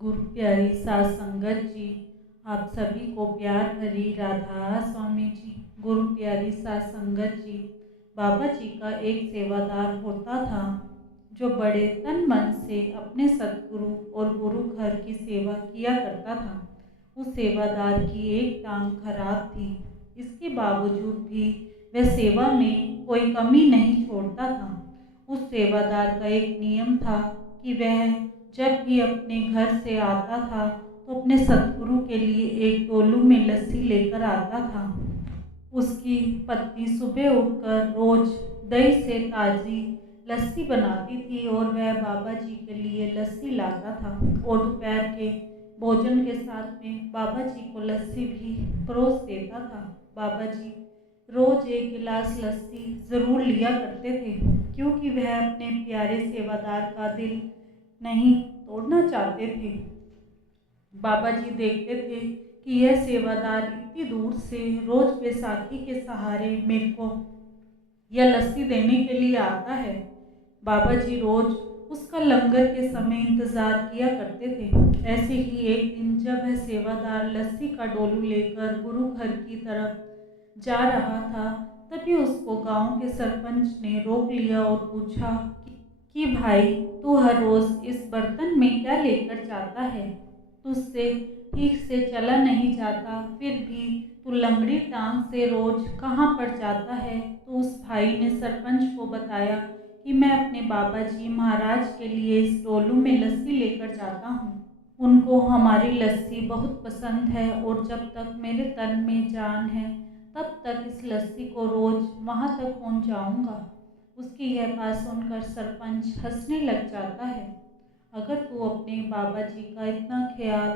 गुरु प्यारी साध संगत जी, आप सभी को प्यार भरी राधा स्वामी जी। गुरु प्यारी साध संगत जी, बाबा जी का एक सेवादार होता था जो बड़े तन मन से अपने सतगुरु और गुरु घर की सेवा किया करता था। उस सेवादार की एक टांग खराब थी, इसके बावजूद भी वह सेवा में कोई कमी नहीं छोड़ता था। उस सेवादार का एक नियम था कि वह जब भी अपने घर से आता था तो अपने सतगुरु के लिए एक डोलू में लस्सी लेकर आता था। उसकी पत्नी सुबह उठकर रोज दही से ताज़ी लस्सी बनाती थी और वह बाबा जी के लिए लस्सी लाता था और दोपहर के भोजन के साथ में बाबा जी को लस्सी भी परोस देता था। बाबा जी रोज एक गिलास लस्सी ज़रूर लिया करते थे, क्योंकि वह अपने प्यारे सेवादार का दिल नहीं तोड़ना चाहते थे। बाबा जी देखते थे कि यह सेवादार इतनी दूर से रोज बैसाखी के सहारे मेरे को यह लस्सी देने के लिए आता है। बाबा जी रोज उसका लंगर के समय इंतजार किया करते थे। ऐसे ही एक दिन जब वह सेवादार लस्सी का डोलू लेकर गुरु घर की तरफ जा रहा था, तभी उसको गांव के सरपंच ने रोक लिया और पूछा कि भाई, तू हर रोज इस बर्तन में क्या लेकर जाता है? तुझसे ठीक से चला नहीं जाता, फिर भी तू लंगड़ी टांग से रोज कहाँ पर जाता है? तो उस भाई ने सरपंच को बताया कि मैं अपने बाबा जी महाराज के लिए इस डोलू में लस्सी लेकर जाता हूँ। उनको हमारी लस्सी बहुत पसंद है और जब तक मेरे तन में जान है तब तक इस लस्सी को रोज वहाँ तक पहुँचाऊँगा। उसकी यह बात सुनकर सरपंच हंसने लग जाता है। अगर तू अपने बाबा जी का इतना ख्याल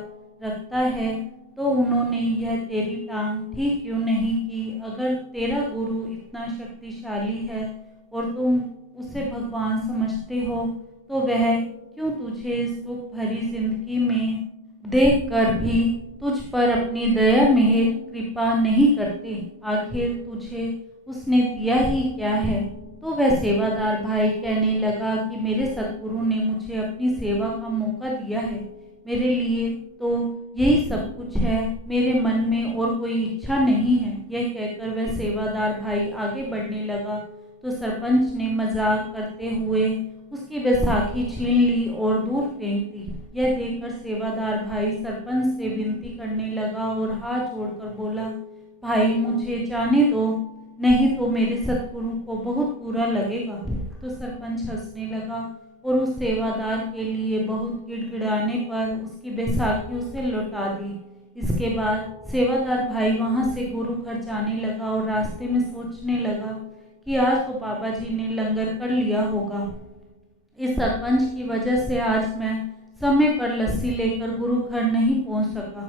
रखता है तो उन्होंने यह तेरी टांग ठीक क्यों नहीं की? अगर तेरा गुरु इतना शक्तिशाली है और तुम उसे भगवान समझते हो, तो वह क्यों तुझे इस दुख भरी जिंदगी में देखकर भी तुझ पर अपनी दया मेहर कृपा नहीं करते? आखिर तुझे उसने दिया ही क्या है? तो वह सेवादार भाई कहने लगा कि मेरे सतगुरु ने मुझे अपनी सेवा का मौका दिया है, मेरे लिए तो यही सब कुछ है, मेरे मन में और कोई इच्छा नहीं है। यह कहकर वह सेवादार भाई आगे बढ़ने लगा तो सरपंच ने मजाक करते हुए उसकी बैसाखी छीन ली और दूर फेंक दी। यह देखकर सेवादार भाई सरपंच से विनती करने लगा और हाथ जोड़कर बोला, भाई मुझे जाने दो, नहीं तो मेरे सतगुरु को बहुत बुरा लगेगा। तो सरपंच हंसने लगा और उस सेवादार के लिए बहुत गिड़गिड़ाने पर उसकी बैसाखी उसे लौटा दी। इसके बाद सेवादार भाई वहां से गुरु घर जाने लगा और रास्ते में सोचने लगा कि आज तो बाबा जी ने लंगर कर लिया होगा। इस सरपंच की वजह से आज मैं समय पर लस्सी लेकर गुरु घर नहीं पहुंच सका।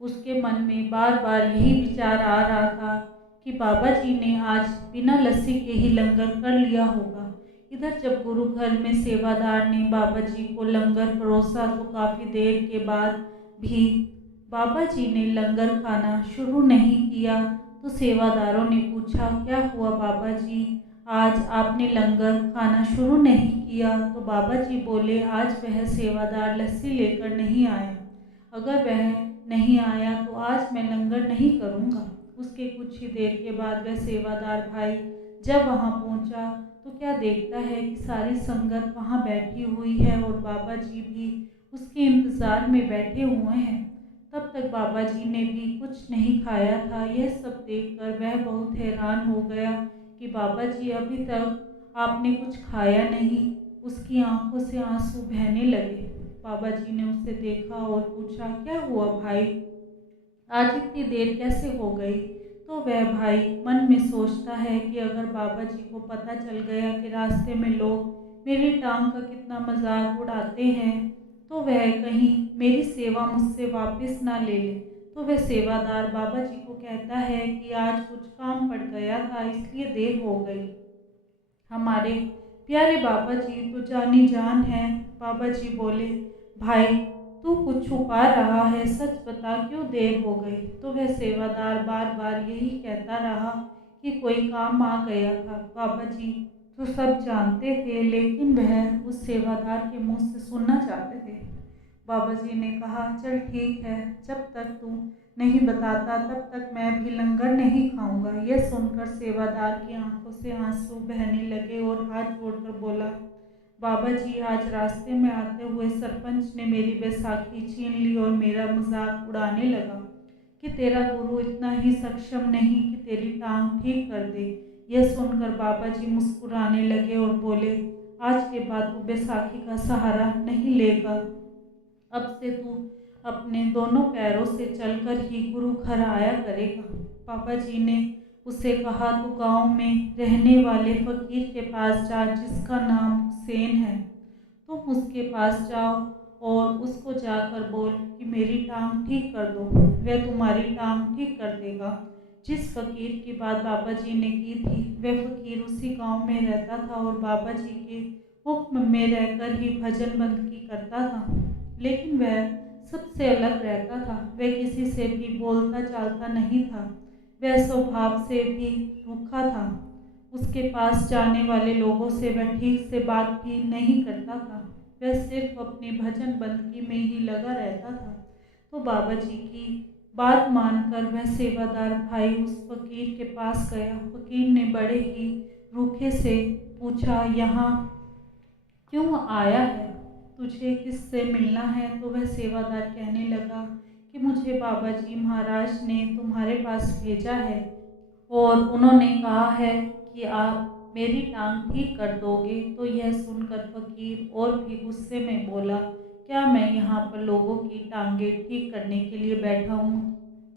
उसके मन में बार बार यही विचार आ रहा था कि बाबा जी ने आज बिना लस्सी के ही लंगर कर लिया होगा। इधर जब गुरु घर में सेवादार ने बाबा जी को लंगर परोसा तो काफ़ी देर के बाद भी बाबा जी ने लंगर खाना शुरू नहीं किया। तो सेवादारों ने पूछा, क्या हुआ बाबा जी, आज आपने लंगर खाना शुरू नहीं किया? तो बाबा जी बोले, आज वह सेवादार लस्सी लेकर नहीं आया। अगर वह नहीं आया तो आज मैं लंगर नहीं करूँगा। उसके कुछ ही देर के बाद वह सेवादार भाई जब वहाँ पहुँचा तो क्या देखता है कि सारी संगत वहाँ बैठी हुई है और बाबा जी भी उसके इंतज़ार में बैठे हुए हैं। तब तक बाबा जी ने भी कुछ नहीं खाया था। यह सब देखकर वह बहुत हैरान हो गया कि बाबा जी अभी तक आपने कुछ खाया नहीं। उसकी आंखों से आंसू बहने लगे। बाबा जी ने उसे देखा और पूछा, क्या हुआ भाई, आज इतनी देर कैसे हो गई? तो वह भाई मन में सोचता है कि अगर बाबा जी को पता चल गया कि रास्ते में लोग मेरी टांग का कितना मजाक उड़ाते हैं, तो वह कहीं मेरी सेवा मुझसे वापस ना ले ले। तो वह सेवादार बाबा जी को कहता है कि आज कुछ काम पड़ गया था, इसलिए देर हो गई। हमारे प्यारे बाबा जी तो जानी जान है। बाबा जी बोले, भाई तू कुछ छुपा रहा है, सच बता क्यों देर हो गई? तो वह सेवादार बार बार यही कहता रहा कि कोई काम आ गया था। बाबा जी तो सब जानते थे, लेकिन वह उस सेवादार के मुंह से सुनना चाहते थे। बाबा जी ने कहा, चल ठीक है, जब तक तू नहीं बताता तब तक मैं भी लंगर नहीं खाऊंगा। यह सुनकर सेवादार की आंखों से आंसू बहने लगे और हाथ जोड़कर बोला, बाबा जी, आज रास्ते में आते हुए सरपंच ने मेरी बैसाखी छीन ली और मेरा मजाक उड़ाने लगा कि तेरा गुरु इतना ही सक्षम नहीं कि तेरी टांग ठीक कर दे। यह सुनकर बाबा जी मुस्कुराने लगे और बोले, आज के बाद तू बैसाखी का सहारा नहीं लेगा। अब से तू अपने दोनों पैरों से चलकर ही गुरु घर आया करेगा। पापा जी ने उसे कहा, तू गांव में रहने वाले फकीर के पास जा जिसका नाम हुसैन है। तुम उसके पास जाओ और उसको जाकर बोल कि मेरी टांग ठीक कर दो। वह तुम्हारी टांग ठीक कर देगा। जिस फकीर की बात बाबा जी ने की थी वह फकीर उसी गांव में रहता था और बाबा जी के हुक्म में रहकर ही भजन बंदगी करता था। लेकिन वह सबसे अलग रहता था। वह किसी से भी बोलता चालता नहीं था। वह स्वभाव से भी रूखा था। उसके पास जाने वाले लोगों से वह ठीक से बात भी नहीं करता था। वह सिर्फ अपनी भजन बंदगी में ही लगा रहता था। तो बाबा जी की बात मानकर वह सेवादार भाई उस फकीर के पास गया। फकीर ने बड़े ही रूखे से पूछा, यहाँ क्यों आया है? तुझे किससे मिलना है? तो वह सेवादार कहने लगा कि मुझे बाबा जी महाराज ने तुम्हारे पास भेजा है और उन्होंने कहा है कि आप मेरी टांग ठीक कर दोगे। तो यह सुनकर फकीर और भी गुस्से में बोला, क्या मैं यहाँ पर लोगों की टांगें ठीक करने के लिए बैठा हूँ?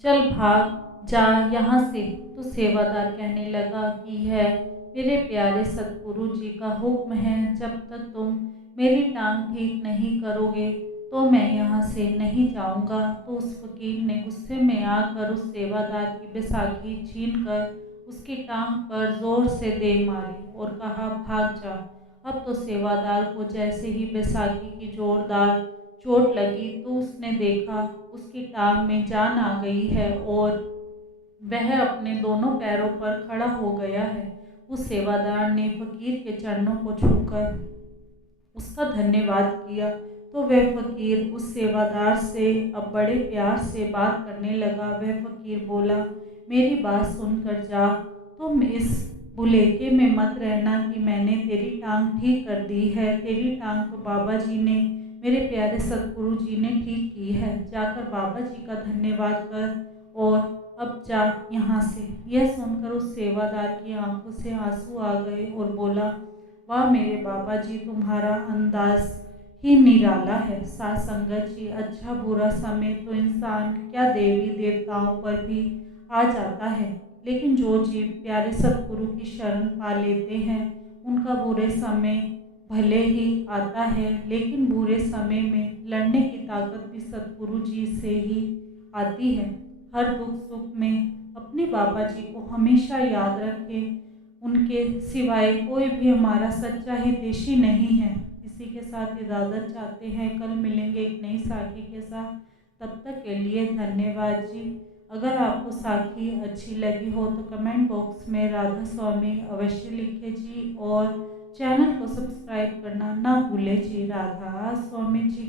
चल भाग जा यहाँ से। तो सेवादार कहने लगा कि है मेरे प्यारे सतगुरु जी का हुक्म है, जब तक तुम मेरी टांग ठीक नहीं करोगे तो मैं यहाँ से नहीं जाऊँगा। तो उस फकीर ने गुस्से में आकर उस सेवादार की बैसाखी छीनकर उसकी टांग पर जोर से दे मारी और कहा, भाग जा। अब तो सेवादार को जैसे ही बैसाखी की जोरदार चोट लगी तो उसने देखा उसकी टांग में जान आ गई है और वह अपने दोनों पैरों पर खड़ा हो गया है। उस सेवादार ने फकीर के चरणों को छूकर उसका धन्यवाद किया। तो वह फकीर उस सेवादार से अब बड़े प्यार से बात करने लगा। वह फकीर बोला, मेरी बात सुनकर जा। तुम इस भुलेखे में मत रहना कि मैंने तेरी टांग ठीक कर दी है। तेरी टांग तो बाबा जी ने, मेरे प्यारे सतगुरु जी ने ठीक की है। जाकर बाबा जी का धन्यवाद कर और अब जा यहाँ से। यह सुनकर उस सेवादार की आंखों से आंसू आ गए और बोला, वाह मेरे बाबा जी, तुम्हारा अंदाज ही निराला है। साथ संगत जी, अच्छा बुरा समय तो इंसान क्या देवी देवताओं पर भी आ जाता है, लेकिन जो जीव प्यारे सतगुरु की शरण पा लेते हैं उनका बुरे समय भले ही आता है, लेकिन बुरे समय में लड़ने की ताकत भी सतगुरु जी से ही आती है। हर दुख सुख में अपने बाबा जी को हमेशा याद रखें। उनके सिवाय कोई भी हमारा सच्चा हितैषी नहीं है। इसी के साथ इजाज़त चाहते हैं। कल मिलेंगे एक नई साखी के साथ। तब तक के लिए धन्यवाद जी। अगर आपको साखी अच्छी लगी हो तो कमेंट बॉक्स में राधा स्वामी अवश्य लिखें जी और चैनल को सब्सक्राइब करना ना भूलें जी। राधा स्वामी जी।